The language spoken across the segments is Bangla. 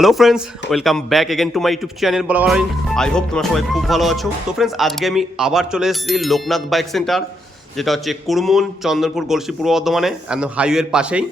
Hello friends, welcome back again to my YouTube channel বলাবারিন। আই হোপ তোমরা সবাই খুব ভালো আছো। তো ফ্রেন্ডস, আজকে আমি আবার চলে এসেছি লোকনাথ বাইক সেন্টার, যেটা হচ্ছে কুড়মুন, চন্দ্রপুর, গলসি, পূর্ব বর্ধমানে, একদম হাইওয়ের পাশেই।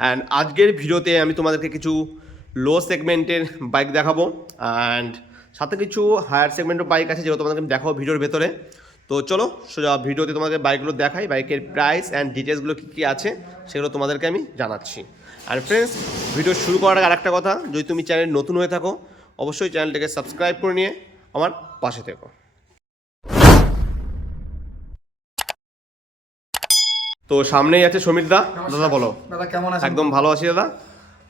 অ্যান্ড আজকের ভিডিওতে আমি তোমাদেরকে কিছু লো সেগমেন্টের বাইক দেখাবো, অ্যান্ড সাথে কিছু হায়ার সেগমেন্টের বাইক আছে যেগুলো তোমাদেরকে দেখাবো ভিডিওর ভেতরে। তো চলো সোজা ভিডিওতে তোমাদের বাইকগুলো দেখাই, বাইকের প্রাইস অ্যান্ড ডিটেলসগুলো কী কী আছে সেগুলো তোমাদেরকে আমি জানাচ্ছি। আর ফ্রেন্ডস, ভিডিও শুরু করার আগে আরেকটা কথা, যদি তুমি চ্যানেল নতুন হয়ে থাকো অবশ্যই চ্যানেলটাকে সাবস্ক্রাইব করে নিয়ে আমার পাশে থেকো। তো সামনেই আছে সমীর দা। দাদা বলো। দাদা কেমন আছেন? একদম ভালো আছি দাদা।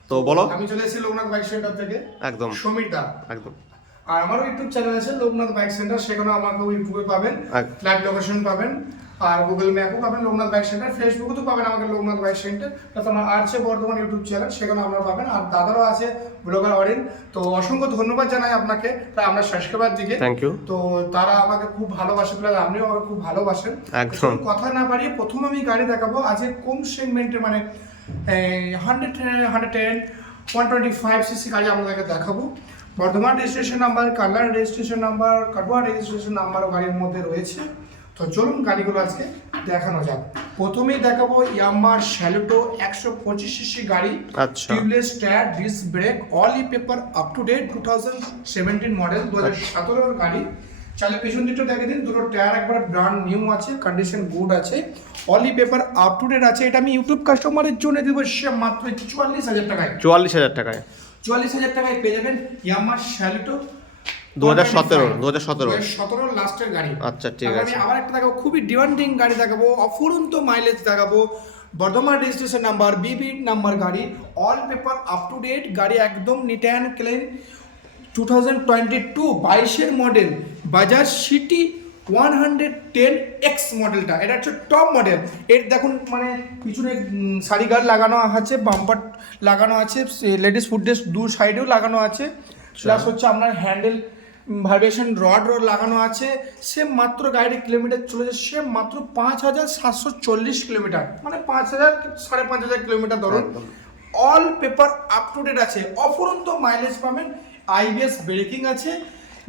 তো বলো। আমি চলে এসেছি লোকনাথ বাইক সেন্টার থেকে। একদম সমীর দা। একদম। আর আমারও ইউটিউব চ্যানেল আছে লোকনাথ বাইক সেন্টার, সেখানে আমাকে ইউটিউবে পাবেন, লাইভ লোকেশন পাবেন, আর গুগল ম্যাপও পাবেন লোকনাথ বাইক সেন্টার, ফেসবুকে তো পাবেন আমাকে লোকনাথ বাইক সেন্টার। তারপর আমার আছে বর্ধমান ইউটিউব চ্যানেল, সেখানে আপনারা পাবেন। আর দাদারও আছে ব্লগার অরিন। তো অসংখ্য ধন্যবাদ জানাই আপনাকে, তাই আমরা সাবস্ক্রাইবার দিকে। Thank you. তো তারা আমাকে খুব ভালোবাসে, প্লাস আপনিও আমাকে খুব ভালোবাসেন। একদম। কথা না বাড়িয়ে প্রথম আমি গাড়ি দেখাবো আজকে কোন সেগমেন্টে, মানে 125 সিসি গাড়ি আপনাদেরকে দেখাবো। Bardhaman registration number, colour registration number, Katwa registration নাম্বারও গাড়ির মধ্যে রয়েছে। তো চলুন গাড়িগুলো আজকে দেখানো যাক। প্রথমেই দেখাবো ইয়ামাহা শ্যালুটো 125 সিসি গাড়ি। আচ্ছা। Tubeless tyre, disc brake, all e paper up to date, 2017 model, 2017 গাড়ি। চালে পেছন দিকটা দেখে দিন, দুটো টায়ার একবার ব্র্যান্ড নিউ আছে, কন্ডিশন গুড আছে, all e paper up to date আছে। এটা আমি ইউটিউব কাস্টমারের জন্য দেবো সে মাত্র 44,000 টাকায়। 44,000 টাকায় 44,000 টাকায় পেয়ে যাবেন ইয়ামাহা শ্যালুটো 2017 লাস্টের গাড়ি। আচ্ছা, ঠিক আছে। আমি আবার একটা দেখাবো, খুবই ডিমান্ডিং গাড়ি দেখাবো, অফুরন্ত মাইলেজ দেখাবো। Bardhaman registration number, BB number গাড়ি, all paper up to date গাড়ি, একদম neat and clean. 2022 model, Bajaj CT 110X মডেলটা, এটা হচ্ছে টপ মডেল। এর দেখুন, মানে পিছনে সারি গার্ড লাগানো আছে, বাম্পার লাগানো আছে, লেডিস ফুটরেস্ট দু সাইডেও লাগানো আছে, প্লাস হচ্ছে আপনার হ্যান্ডেল ভাইব্রেশন রড লাগানো আছে। সে মাত্র গাড়ির কিলোমিটার চলেছে সে মাত্র 5,740 কিলোমিটার, মানে 5,000-5,500 কিলোমিটার ধরুন। All paper up to date আছে, অফুরন্ত মাইলেজ পাবেন। আইবিএস ব্রেকিং আছে,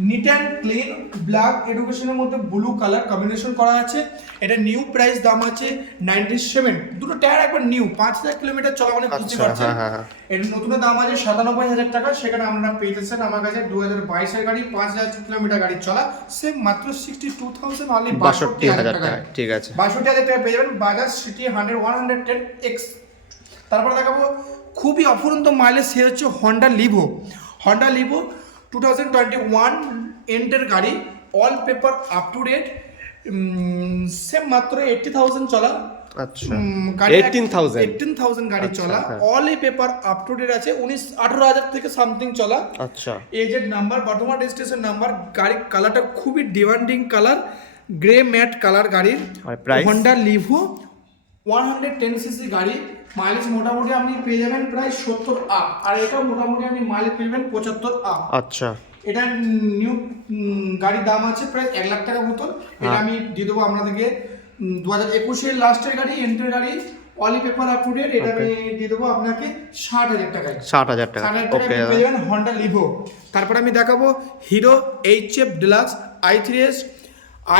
নিট অ্যান্ড ক্লিন, ব্ল্যাক এডুকেশনের মধ্যে ব্লু কালার কম্বিনেশন করা আছে। এটা নিউ প্রাইস দাম আছে 97। দুটো টায়ার একবার নিউ, 5,000 কিলোমিটার চলা, মানে বুঝতে পারছেন। এর নতুন দাম আছে 97,000 টাকা। সেখানে আপনারা পেয়ে যাচ্ছেন আমার কাছে 2022 গাড়ি, 5,000 কিলোমিটার গাড়ি চলা, সে মাত্র 62,000 অনলি, 62,000 টাকা। ঠিক আছে, 62,000 টাকা পেয়ে যাবেন বাজাজ সিটি 110X। তারপরে দেখাবো খুবই অফুরন্ত মাইলেজ, সে হচ্ছে হন্ডা লিভো। 2021 এন্ডের গাড়ি, all paper up to date, same মাত্র 80,000 চলা। আচ্ছা, 18,000 গাড়ি চলা, all a paper up to date আছে। 18,000 থেকে সামথিং চলা। আচ্ছা, AZ number, Bardhaman registration number. গাড়ির কালারটা খুবই demanding colour, grey matte colour গাড়ির। হন্ডা লিভো 110 সিসি গাড়ি, মাইলেজ মোটামুটি আপনি পেয়ে যাবেন প্রায় 70 আপ, আর এটা মোটামুটি আপনি মাইলেজ পেয়ে যাবেন 75 আপ। আচ্ছা। এটা নিউ গাড়ির দাম আছে প্রায় 1 লাখ টাকার মতন। এটা আমি দিয়ে দেবো আপনাদেরকে 2021 লাস্টের গাড়ি, এন্ট্রির গাড়ি, অলি পেপার আপ টু ডেট। এটা আমি দিয়ে দেবো আপনাকে 60,000 টাকায়। 60,000 টাকা। 60,000 টাকা পেয়ে যাবেন হন্ডা লিভো। তারপর আমি দেখাবো Hero HF deluxe i3s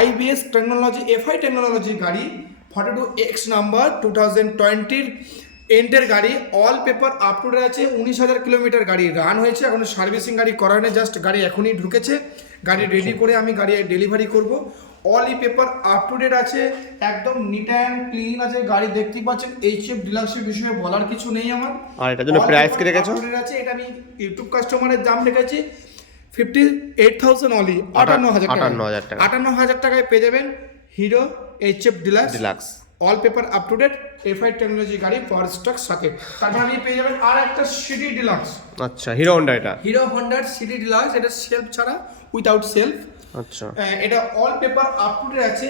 IBS technology, FI technology গাড়ি, 42X নাম্বার, 2020 এন্ডের গাড়ি, all paper up to date আছে। 19,000 কিলোমিটার গাড়ি রান হয়েছে, এখন সার্ভিসিং গাড়ি করা হয়নি, জাস্ট গাড়ি এখনই ঢুকেছে। গাড়ি রেডি করে আমি গাড়ি ডেলিভারি করব। All e paper up to date আছে, একদম নিট অ্যান্ড ক্লিন আছে গাড়ি, দেখতেই পাচ্ছেন। HF ডিলাক্সের বিষয়ে বলার কিছু নেই আমার। আর এটার জন্য প্রাইস কি রেখেছো? আছে, এটা আমি ইউটিউব কাস্টমারের দাম রেখেছি 58,000 অনলি, 58,000 টাকা। 58,000 টাকায় পেয়ে যাবেন Hero HF deluxe, all paper up to date, FI technology গাড়ি, পাওয়ার স্টক সাথে। তারপর আপনি পেয়ে যাবেন আর একটা সিটি ডিলাক্স। আচ্ছা, হিরো হোন্ডা, এটা হিরো হন্ডার সিটি ডিলাক্স, এটা সেলফ ছাড়া, উইদাউট সেলফ। আচ্ছা, এটা all paper up to date আছে।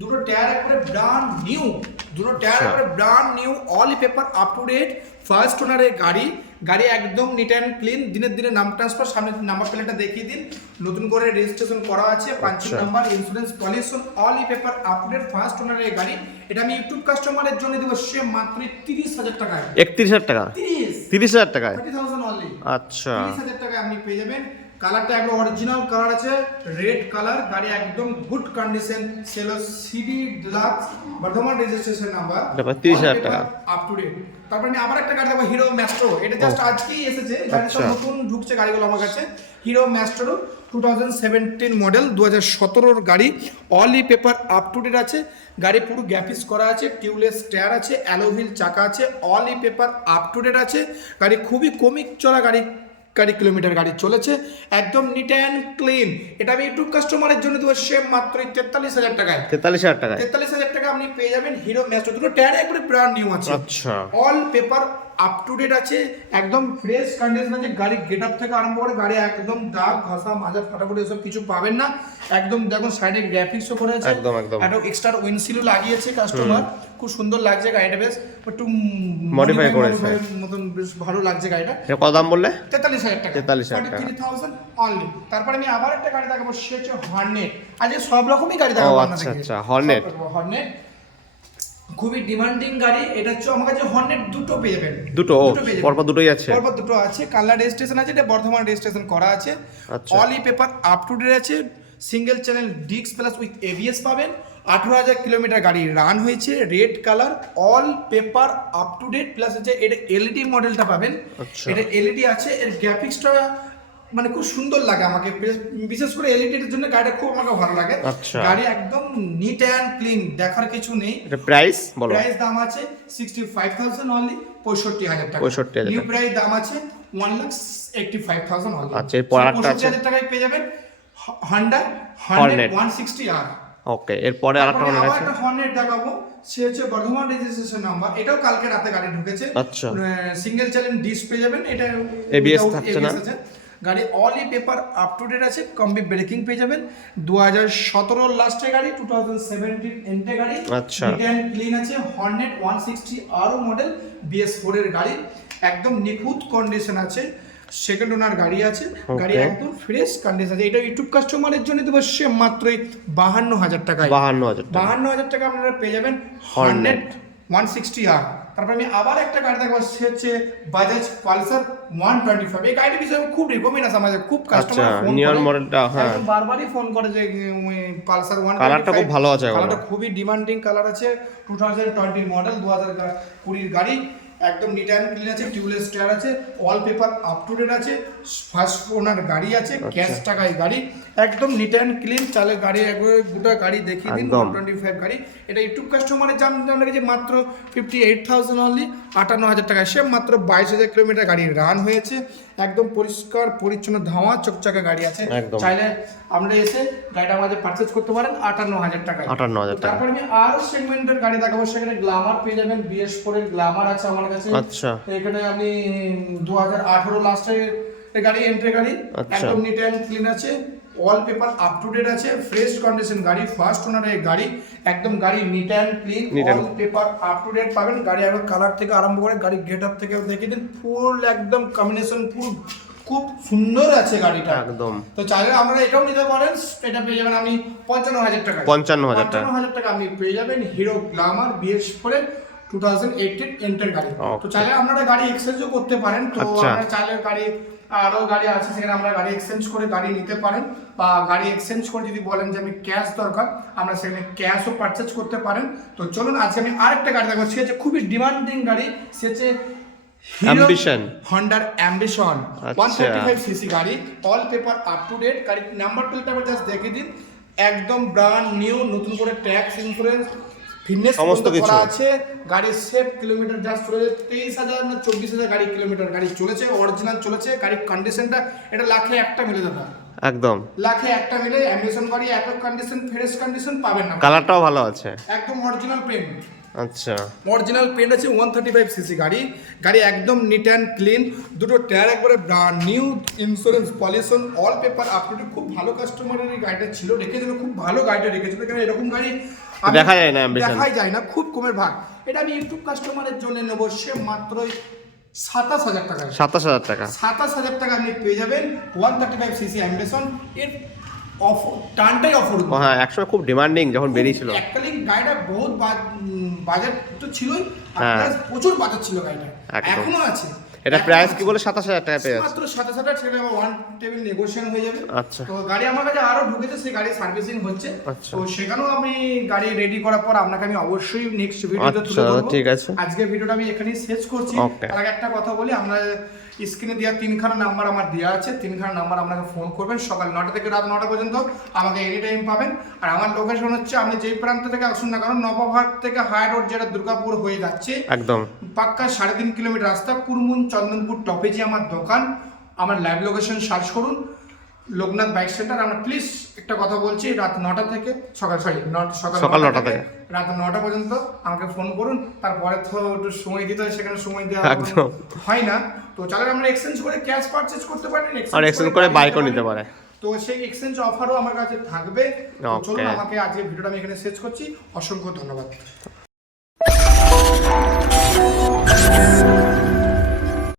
দুটো টায়ার একবারে brand new, all paper up to date, first ওনারের গাড়ি। গাড়ি একদম নিট অ্যান্ড ক্লিন, দিনের দিনে নাম ট্রান্সফার, সামনে নাম্বার প্লেটটা দেখিয়ে দিন, নতুন করে রেজিস্ট্রেশন করা আছে, punching number, insurance pollution, all paper up to date, first ওনারের গাড়ি। এটা আমি ইউটিউব কাস্টমারের জন্য দেবো সে মাত্র 30,000 টাকায়। 31,000 টাকা? 30,000 টাকায়? 30,000 অনলি। আচ্ছা 30,000 টাকায় আপনি পেয়ে যাবেন। কালারটা একদম অরিজিনাল কালার আছে, রেড কালার। গাড়ি একদম গুড কন্ডিশন, সেলো CD deluxe, Bardhaman registration number, এটা 30,000 টাকা আপ টু ডেট। তারপরে আমি আবার একটা গাড়ি দেখাবো, হিরো ম্যাস্ট্রো। এটা জাস্ট আজকেই এসেছে, গাড়ি সব নতুন ঢুকছে গাড়িগুলো আমার কাছে। হিরো ম্যাস্ট্রো 2017 মডেল, 2017 গাড়ি, অলি পেপার আপ টু ডেট আছে। গাড়ি পুরো গ্যাপিস করা আছে, টিউবলেস টায়ার আছে, অ্যালোভিল চাকা আছে, অলি পেপার আপ টু ডেট আছে। গাড়ি খুবই কমিক চলা গাড়ি, কিলোমিটার গাড়ি চলেছে, একদম নিট অ্যান্ড ক্লিন। এটা আমি ইউটিউব কাস্টমারের জন্য দেবো সেম মাত্র 43,000 টাকায়। 43,000 টাকায় 43,000 টাকা আপনি পেয়ে যাবেন হিরো ম্যাস্ট্রো। দুটো টায়ার একবারে ব্র্যান্ড নিউ আছে, আচ্ছা all paper up to date আছে, একদম ফ্রেশ কন্ডিশন আছে। গাড়ির গেট আপ থেকে আরম্ভ করে গাড়ি একদম দাগ ঘষা মাজা ফাটাফাটি এসব কিছু পাবেন না। একদম দেখুন সাইডে গ্রাফিক্সও করে আছে, একদম একদম একটা এক্সট্রা উইন্ডশিল্ডও লাগিয়েছে কাস্টমার। খুব সুন্দর লাগছে গাড়িটা, বেশ একটু মডিফাই করেছে মতন, বেশ ভালো লাগছে গাড়িটা। এটা কত দাম বললে? 43,000 টাকা, 43,000 টাকা 43,000 অনলি। তারপরে আমি আবার একটা গাড়ি দেখাবো, সে হচ্ছে হর্নেট। আজকে সব রকমই গাড়ি ও দেখাবো আচ্ছা আপনাদেরকে। আচ্ছা হর্নেট হর্নেট খুবই ডিমান্ডিং গাড়ি। এটা হচ্ছে আমার কাছে হর্নেট দুটো পেয়ে যাবেন, দুটো পরপর দুটোই আছে, পরপর দুটো আছে। কালার রেজিস্ট্রেশন আছে, এটা বর্ধমান রেজিস্ট্রেশন করা আছে। আচ্ছা all paper up to date আছে, single channel disc plus with ABS পাবেন। 18,000 কিলোমিটার গাড়ি রান হয়েছে, red colour, all paper up to date plus হচ্ছে এটা এলইডি মডেলটা পাবেন। আচ্ছা এটা এলইডি আছে, এর গ্রাফিক্সটা মানে খুব সুন্দর লাগে আমাকে, বিশেষ করে এলইডির জন্য গাড়িটা খুব আমাকে ভালো লাগে। আচ্ছা গাড়ি একদম নিট অ্যান্ড ক্লিন, দেখার কিছু নেই। এটা প্রাইস বলো? প্রাইস দাম আছে 65,000 অনলি, 65,000 টাকা। 65,000 নিউ প্রাইস দাম আছে 1,85,000 অনলি। আচ্ছা এরপর আরেকটা আছে 65,000 টাকায় পেয়ে যাবেন হন্ডা হর্নেট 160R। ওকে এরপরে আরেকটা হর্নেট আছে, একটা হর্নেট দেখাবো, সে হচ্ছে বর্ধমান রেজিস্ট্রেশন নাম্বার। এটাও কালকে রাতে গাড়ি ঢুকেছে। আচ্ছা সিঙ্গেল চ্যানেল ডিস্ক পেয়ে যাবেন, এটা ABS থাকছে না। গাড়ি অলি পেপার আপ টু ডেট আছে, কম্বি ব্রেকিং পেয়ে যাবেন। 2017 লাস্টের গাড়ি, 2017 এন্ডে গাড়ি, আচ্ছা নিট অ্যান্ড ক্লিন আছে। হর্নেট 160R মডেল, BS4 এর গাড়ি, একদম নিখুঁত কন্ডিশন আছে। সেকেন্ড ওনার গাড়ি আছে, গাড়ি একদম ফ্রেশ কন্ডিশন আছে। এটা ইউটিউব কাস্টমারের জন্য দেবো সে মাত্রই 52,000 টাকায়। 52,000 টাকা আপনারা পেয়ে যাবেন হর্নেট 160R। তারপর আমি আবার একটা গাড়ি দেখাবো, সে হচ্ছে বাজাজ পালসার 125। এই গাড়ির বিষয়ে খুব রিকমেন্ড আছে আমাদের, খুব কাস্টমার ফোন নিয়ন মডেলটা, হ্যাঁ বারবারই ফোন করে যে পালসার 125 কালারটা খুব ভালো আছে, কালারটা খুবই ডিমান্ডিং কালার আছে। 2020 মডেল, 2020 গাড়ি, একদম নিট অ্যান্ড ক্লিন আছে, টিউবলেস টায়ার আছে, ওয়ালপেপার আপ টু ডেট আছে, ফার্স্ট ওনার গাড়ি আছে, ক্যাশ টাকায় গাড়ি, একদম নিট অ্যান্ড ক্লিন। চালে গাড়ি একবারে গোটা গাড়ি দেখিয়ে দিন। 125 গাড়ি, এটা ইউটিউব কাস্টমারের দাম রেখেছে মাত্র 58,000 অনলি, 58,000 টাকায়। সে মাত্র 22,000 কিলোমিটার গাড়ি রান হয়েছে, একদম পরিষ্কার পরিচ্ছন্ন ধাওয়া চকচকে গাড়ি আছে। চাইলে আমরা এসে গাড়িটা আমাদের পারচেজ করতে পারেন 58,000 টাকায়। 58,000 টাকা। তারপর আমি আরো সেগমেন্টের গাড়ি দেখাবো, সেখানে গ্ল্যামার পেয়ে যাবেন, BS4 এর গ্ল্যামার আছে আমার কাছে। আচ্ছা এখানে আপনি 2018 লাস্টের গাড়ি, এন্ট্রি গাড়ি, একদম নিট অ্যান্ড ক্লিন আছে, all paper up to date আছে, ফ্রেশ কন্ডিশন গাড়ি, ফার্স্ট ওনারের গাড়ি, একদম গাড়ি neat and clean, all paper up to date পাবেন। গাড়ি একদম কালার থেকে আরম্ভ করে গাড়ি গেট আপ থেকে দেখিয়ে দিন, ফুল একদম কম্বিনেশন ফুল খুব সুন্দর আছে গাড়িটা একদম। তো চাইলে আমরা এটাও নিতে পারেন, এটা পেয়ে যাবেন আপনি 55,000 টাকা। 55,000 টাকা আপনি পেয়ে যাবেন হিরো গ্ল্যামার BS4 2018 এন্টার গাড়ি। তো চাইলে আপনারা গাড়ি এক্সচেঞ্জও করতে পারেন। তো আপনারা চাইলে গাড়ি আরও গাড়ি আছে, সেখানে আমরা গাড়ি এক্সচেঞ্জ করে গাড়ি নিতে পারেন, বা গাড়ি এক্সচেঞ্জ করে যদি বলেন যে আমি ক্যাশ দরকার, আমরা সেখানে ক্যাশও পারচেজ করতে পারেন। তো চলুন আজকে আমি আরেকটা গাড়ি দেখাবো, সে হচ্ছে খুবই ডিমান্ডিং গাড়ি, সে হচ্ছে হন্ডার অ্যাম্বিশন 135cc গাড়ি, all paper up to date. গাড়ির নাম্বার প্লেটটা আমরা জাস্ট দেখে দিন, একদম ব্র্যান্ড নিউ, নতুন করে ট্যাক্স ইন্স্যুরেন্স ফিটনেস সমস্ত কিছু আছে। গাড়ির সেফ কিলোমিটার জাস্ট চলেছে 23,000 না 24,000 গাড়ি কিলোমিটার গাড়ি চলেছে, অরিজিনাল চলেছে। গাড়ির কন্ডিশনটা এটা লাখে একটা মিলে দাদা, একদম লাখে একটা মিলে। অ্যাম্বিশন গাড়ি এত কন্ডিশন, ফ্রেশ কন্ডিশন পাবেন না। কালারটাও ভালো আছে, একদম অরিজিনাল পেন্ট। আচ্ছা অরিজিনাল পেন্ট আছে, 135cc গাড়ি, গাড়ি একদম নিট অ্যান্ড ক্লিন, দুটো টায়ার একবারে brand new, insurance pollution all paper up to date. খুব ভালো কাস্টমারের এই গাড়িটা ছিল, রেখেছিল খুব ভালো গাড়িটা রেখেছিল, কারণ এরকম গাড়ি দেখা যায় না, দেখাই যায় না, খুব কমের ভাগ। এটা আমি ইউটিউব কাস্টমারের জন্য নেবো, সে মাত্র 27,000 টাকা। 27,000 টাকা, 27,000 টাকা আপনি পেয়ে যাবেন 135cc অ্যাম্বিশন। এর টানটাই অফার, হ্যাঁ একসময় খুব ডিমান্ডিং যখন বেরিয়েছিল। অ্যাকচুয়ালি গাড়িটা বহুত বাজেট তো ছিলই, আর প্রচুর বাজেট ছিল গাড়িটা, এখনো আছে। এটা প্রাইস কি বলে 27,000 টাকা পেয়ে যাচ্ছে মাত্র 27,000 টাকা, ওয়ান টেবিল নেগোশিয়েশন হয়ে যাবে। আচ্ছা তো গাড়ি আমার কাছে আরো ঢুকেছে, সেই গাড়ি সার্ভিসিং হচ্ছে। আচ্ছা। তো সেখানেও আমি গাড়ি রেডি করার পর আপনাকে আমি অবশ্যই নেক্সট ভিডিওতে তুলে আচ্ছা, ধরবো। ঠিক আছে। আজকে ভিডিওটা আমি এখানেই শেষ করছি। Okay. আর একটা কথা বলি, আমরা স্ক্রিনে দেওয়া 3খানা নাম্বার আমার দেওয়া আছে, 3খানা নাম্বার আপনাকে ফোন করবেন সকাল 9টা থেকে রাত 9টা পর্যন্ত, আমাকে এনি টাইম পাবেন। আর আমার লোকেশন হচ্ছে, আপনি যেই প্রান্ত থেকে আসুন না কারণ, নবাবহাট থেকে হাই রোড যেটা দুর্গাপুর হয়ে যাচ্ছে, একদম পাক্কা 3.5 কিলোমিটার রাস্তা, কুরমুন চন্দনপুর টপেজে আমার দোকান। আমার লাইভ লোকেশন সার্চ করুন লোকনাথ বাইক সেন্টার। আমরা প্লিজ একটা কথা বলছি, রাত 9টা থেকে সকাল 9টা থেকে রাত 9টা পর্যন্ত আমাকে ফোন করুন। তারপরে তো একটু সময় দিতে হয়, সেখানে সময় দেওয়া একদম হয় না। তো চাইলে আমরা এক্সচেঞ্জ করে ক্যাশ পারচেজ করতে পারেন, আর এক্সচেঞ্জ করে বাইকও নিতে পারে। তো সেই এক্সচেঞ্জ অফারও আমার কাছে থাকবে। তো Okay. চলুন, আমাকে আজকে ভিডিওটা আমি এখানে শেষ করছি। অসংখ্য ধন্যবাদ।